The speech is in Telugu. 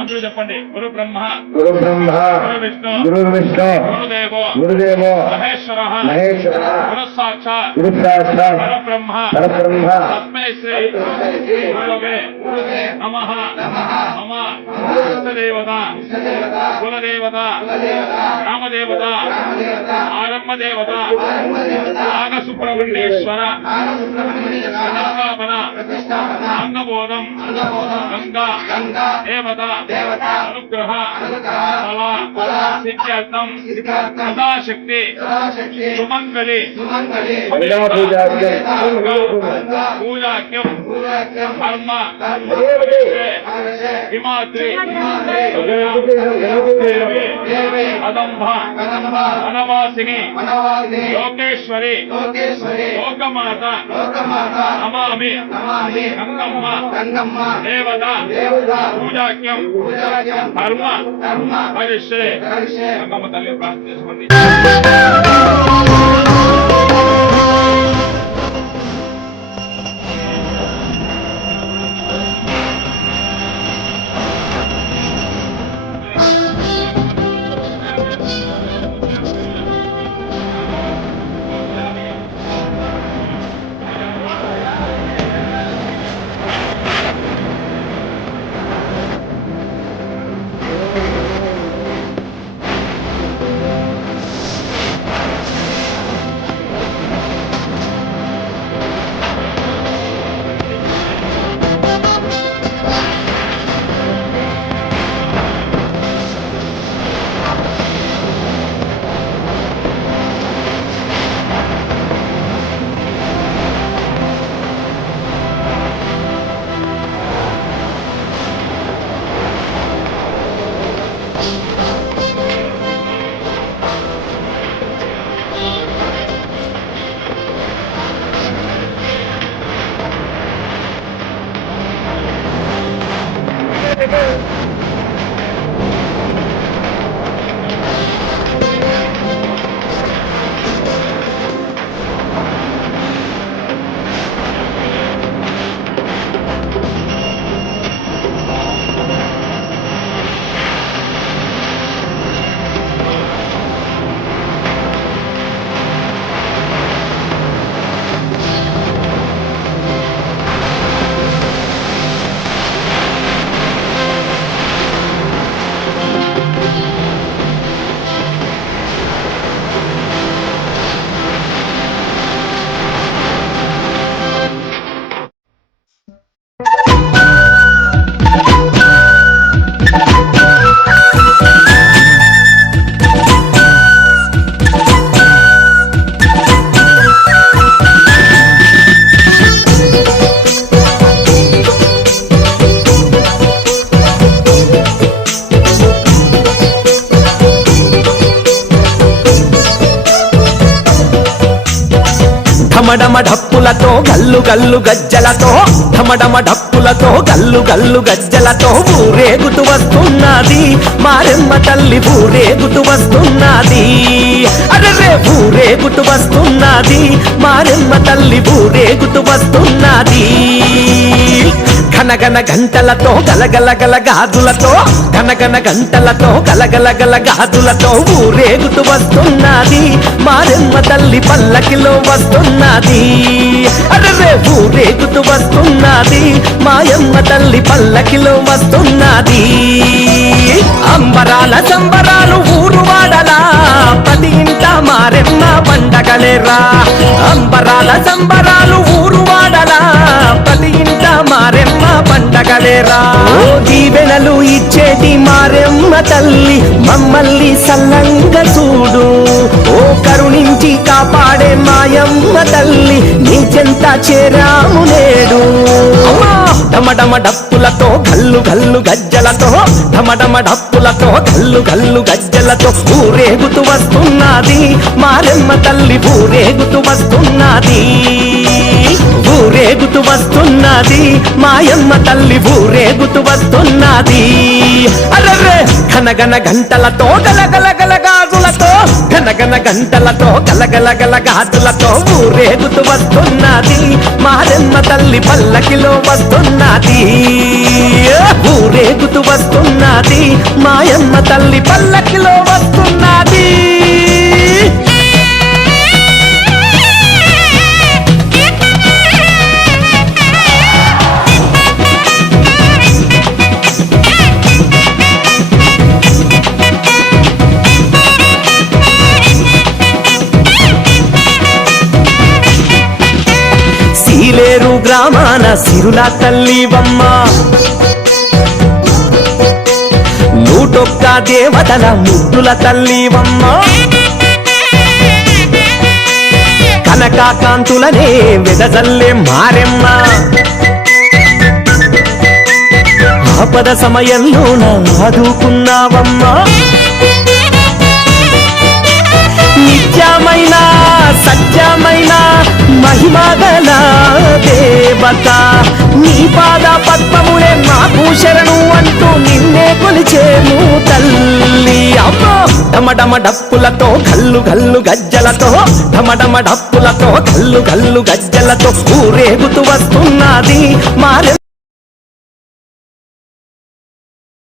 అందరూ చెప్పండి. గురు బ్రహ్మ గురు విష్ణు గురుదేవో మహేశ్వర గురు సాక్షాత్ పరబ్రహ్మ తస్మై శ్రీ గురవే నమః. మమ ఇష్టదేవత కులదేవత రామదేవత ఆరంభదేవత నాగసుబ్రహ్మణ్యేశ్వర ప్రతిష్టాపన అంగబోధం గంగా దేవత అనుగ్రహ ఫల సిద్ధ్యర్థం సదాశక్తి సుమంగళి పూజాఖ్యం కర్మ హిమాద్రి అదంభ వనవాసిని లోకేశ్వరి లోకమాత నమామి గంగమ్మ దేవత పూజాఖ్యం కర్మ పరిశ్రే గంగమ్మ తల్లి ప్రార్థన చేసుకోండి. ఢమడమ ఢప్పులతో గల్లు గల్లు గజ్జలతో ఢమడమ ఢప్పులతో గల్లు గల్లు గజ్జలతో ఊరేగుతూ వస్తున్నది మారెమ్మ తల్లి ఊరేగుతూ వస్తున్నది. అరే ఊరేగుతూ వస్తున్నది మారెమ్మ తల్లి ఊరేగుతూ వస్తున్నది. ఘనగన గంటలతో గలగల గల గాజులతో ఘనగన గంటలతో గలగల గల గాజులతో ఊరేగుతూ వస్తున్నది మారెమ్మ తల్లి పల్లకిలో వస్తున్నది. అరే ఊరేగుతూ వస్తున్నది మాయమ్మ తల్లి పల్లకిలో వస్తున్నది. అంబరాల సంబరాలు ఊరు వాడలా ప్రతి ఇంట మారెమ్మ పండగలేరా. అంబరాల సంబరాలు ఊరు వాడలా ప్రతి ఇంట మారెమ్మ పండగలేరా. దీవెనలు ఇచ్చేటి మారెమ్మ తల్లి మమ్మల్ని సల్లంగా చూడు. ఓ కరుణించి కాపాడే మాయమ్మ తల్లి నీ చెంత చేరాము నేడు. ఢమఢమ డప్పులతో గల్లు గల్లు గజ్జలతో ఢమఢమ డప్పులతో గల్లు గల్లు గజ్జలతో ఊరేగుతూ వస్తున్నది మారెమ్మ తల్లి ఊరేగుతూ వస్తున్నది. ఊరేగుతూ వస్తున్నది మాయమ్మ తల్లి ఊరేగుతూ వస్తున్నది. అర్రే ఘనగన గంటలతో గలగల గల గాజులతో గనగన గంటలతో గలగల గల ఘాటులతో ఊరేగుతూ వస్తున్నది మారెమ్మ తల్లి పల్లకిలో వస్తున్నది ఊరేగుతూ వస్తున్నది మాయమ్మ తల్లి పల్లకిలో వస్తున్నది సీలేరు గ్రామాన సిరుల తల్లివమ్మ నూటొక్క దేవతల ముద్దుల తల్లివమ్మ కనకాకాంతులనే వెదజల్లే మారెమ్మ ఆపద సమయంలోన ఆదుకున్నావమ్మ నిత్యమైన సత్యమైన మహిమగల దేవత నీ పాద పద్మములే మాకు శరణు అంటూ నిన్నే కొలిచేము తల్లి అమ్మో ఢమఢమ డప్పులతో గల్లు గల్లు గజ్జలతో ఢమఢమ డప్పులతో గల్లు గల్లు గజ్జలతో ఊరేగుతూ వస్తున్నది మారెమ్మ